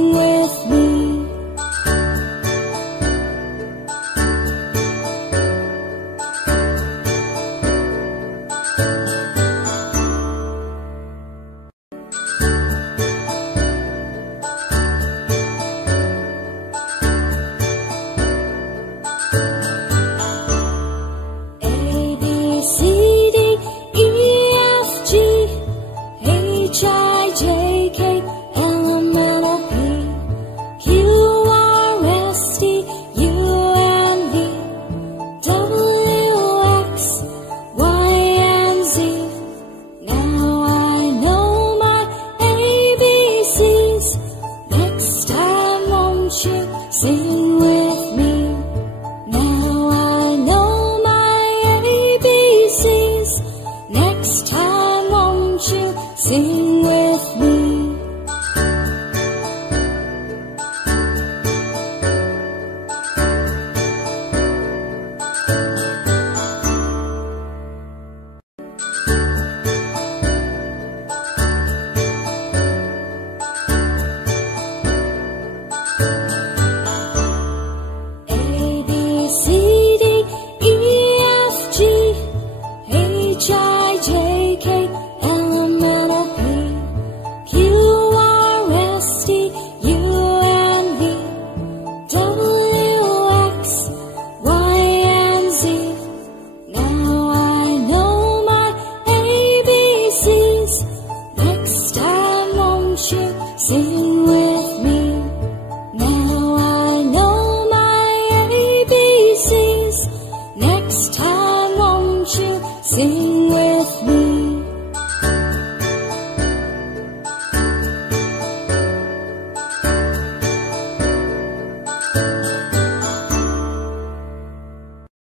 sing with me. Sing with me. Now I know my ABCs. Next time won't you sing with me? Sing with me. Now I know my ABCs. Next time won't you sing